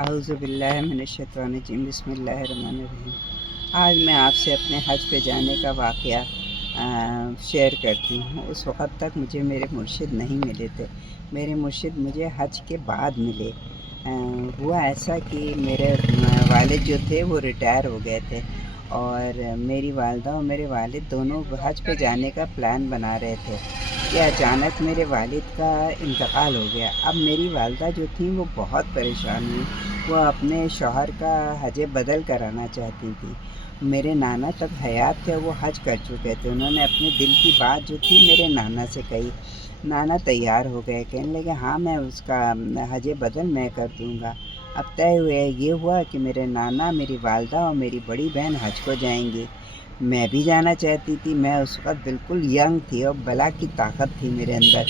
अऊज़ु बिल्लाहि मिनश्शैतानिर्रजीम बिस्मिल्लाहिर्रहमानिर्रहीम। आज मैं आपसे अपने हज पे जाने का वाक़या शेयर करती हूँ। उस वक़्त तक मुझे मेरे मुर्शिद नहीं मिले थे। मेरे मुर्शिद मुझे हज के बाद मिले। हुआ ऐसा कि मेरे वालिद जो थे वो रिटायर हो गए थे और मेरी वालिदा और मेरे वालिद दोनों हज पे जाने का प्लान बना रहे थे कि अचानक मेरे वालिद का इंतकाल हो गया। अब मेरी वालिदा जो थी वो बहुत परेशान हुई। वो अपने शौहर का हज बदल कराना चाहती थी। मेरे नाना तब हयात थे, वो हज कर चुके थे। उन्होंने अपने दिल की बात जो थी मेरे नाना से कही। नाना तैयार हो गए, कहने लगे हाँ मैं उसका हज बदल मैं कर दूँगा। अब तय ये हुआ कि मेरे नाना, मेरी वालिदा और मेरी बड़ी बहन हज को जाएंगी। मैं भी जाना चाहती थी। मैं उस वक़्त बिल्कुल यंग थी और बला की ताकत थी मेरे अंदर।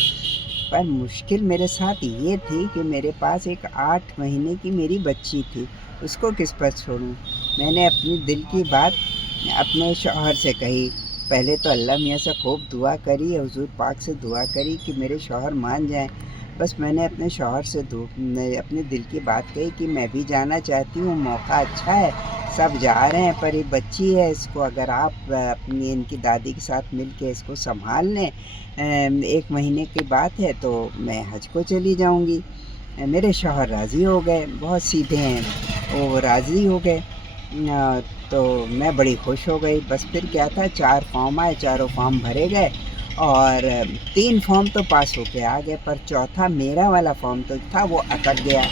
पर मुश्किल मेरे साथ ये थी कि मेरे पास एक 8 महीने की मेरी बच्ची थी, उसको किस पर छोड़ूं। मैंने अपनी दिल की बात अपने शौहर से कही। पहले तो अल्लाह मियाँ से खूब दुआ करी, हुज़ूर पाक से दुआ करी कि मेरे शौहर मान जाएं। बस मैंने अपने शौहर से अपने दिल की बात कही कि मैं भी जाना चाहती हूँ, मौका अच्छा है, सब जा रहे हैं पर ये बच्ची है, इसको अगर आप अपनी इनकी दादी के साथ मिल के इसको संभाल लें, 1 महीने की बात है तो मैं हज को चली जाऊंगी। मेरे शौहर राज़ी हो गए, बहुत सीधे हैं, वो राज़ी हो गए। तो मैं बड़ी खुश हो गई। बस फिर क्या था, 4 फॉर्म आए, चारों फॉर्म भरे गए और 3 फॉर्म तो पास होके आ गए, पर चौथा मेरा वाला फॉर्म तो था वो अटक गया।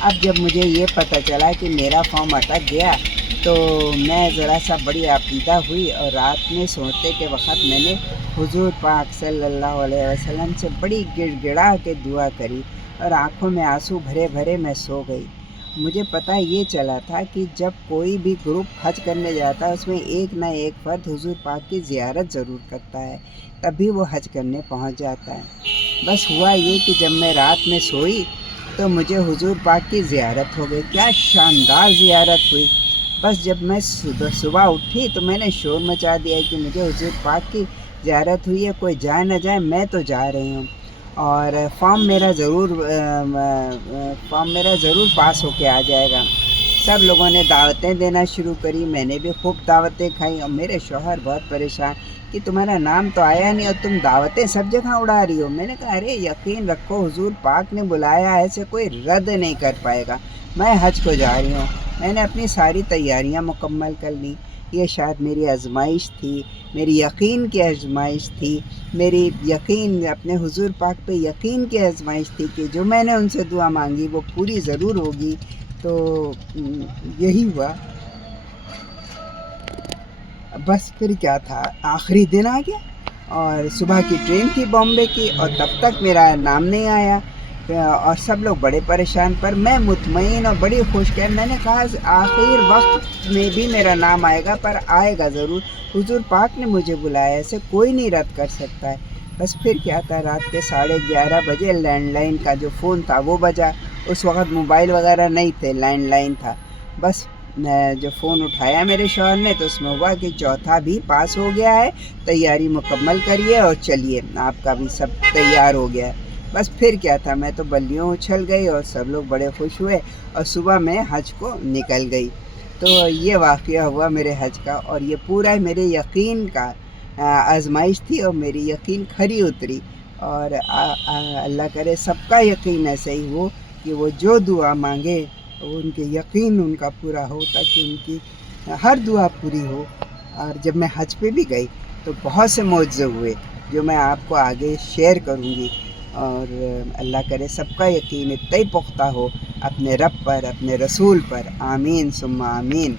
अब जब मुझे ये पता चला कि मेरा फॉर्म अटक गया तो मैं ज़रा सा बड़ी आपीदा हुई और रात में सोते के वक़्त मैंने हुज़ूर पाक सल्लल्लाहु अलैहि वसल्लम से बड़ी गिड़गिड़ा के दुआ करी और आँखों में आंसू भरे भरे मैं सो गई। मुझे पता ये चला था कि जब कोई भी ग्रुप हज करने जाता है उसमें एक ना एक फ़र्द हुज़ूर पाक की ज़ियारत ज़रूर करता है, तभी वो हज करने पहुंच जाता है। बस हुआ ये कि जब मैं रात में सोई तो मुझे हुज़ूर पाक की ज़ियारत हो गई। क्या शानदार ज़ियारत हुई। बस जब मैं सुबह उठी तो मैंने शोर मचा दिया कि मुझे हुज़ूर पाक की ज़ियारत हुई है, कोई जाए ना जाए मैं तो जा रही हूँ और फॉर्म मेरा ज़रूर पास होके आ जाएगा। सब लोगों ने दावतें देना शुरू करी, मैंने भी खूब दावतें खाई और मेरे शौहर बहुत परेशान कि तुम्हारा नाम तो आया नहीं और तुम दावतें सब जगह उड़ा रही हो। मैंने कहा अरे यकीन रखो, हुज़ूर पाक ने बुलाया है, ऐसे कोई रद्द नहीं कर पाएगा। मैं हज को जा रही हूँ। मैंने अपनी सारी तैयारियां मुकम्मल कर ली। ये शायद मेरी आजमाइश थी, मेरी यकीन की आजमाइश थी, मेरी यकीन अपने हुज़ूर पाक पे यकीन की आजमाइश थी कि जो मैंने उनसे दुआ मांगी वो पूरी ज़रूर होगी। तो यही हुआ। बस फिर क्या था, आखिरी दिन आ गया और सुबह की ट्रेन थी बॉम्बे की और तब तक मेरा नाम नहीं आया और सब लोग बड़े परेशान, पर मैं मुतमईन और बड़ी खुश कि मैंने कहा आखिर वक्त में भी मेरा नाम आएगा, पर आएगा ज़रूर। हुज़ूर पाक ने मुझे बुलाया, ऐसे कोई नहीं रद्द कर सकता है। बस फिर क्या था, रात के 11:30 बजे लैंडलाइन का जो फ़ोन था वो बजा। उस वक़्त मोबाइल वगैरह नहीं थे, लैंडलाइन था। बस जो फ़ोन उठाया मेरे शौहर ने तो उसमें हुआ कि चौथा भी पास हो गया है, तैयारी मुकम्मल करिए और चलिए, आपका भी सब तैयार हो गया है। बस फिर क्या था, मैं तो बल्लियों उछल गई और सब लोग बड़े खुश हुए और सुबह मैं हज को निकल गई। तो ये वाक़या हुआ मेरे हज का और ये पूरा मेरे यकीन का आजमाइश थी और मेरी यकीन खरी उतरी और अल्लाह करे सबका यकीन ऐसे ही हो कि वो जो दुआ मांगे उनके यकीन उनका पूरा हो, ताकि उनकी हर दुआ पूरी हो। और जब मैं हज पे भी गई तो बहुत से मौज़े हुए जो मैं आपको आगे शेयर करूँगी और अल्लाह करे सबका यकीन इतना ही पुख्ता हो अपने रब पर, अपने रसूल पर। आमीन सुम्मा आमीन।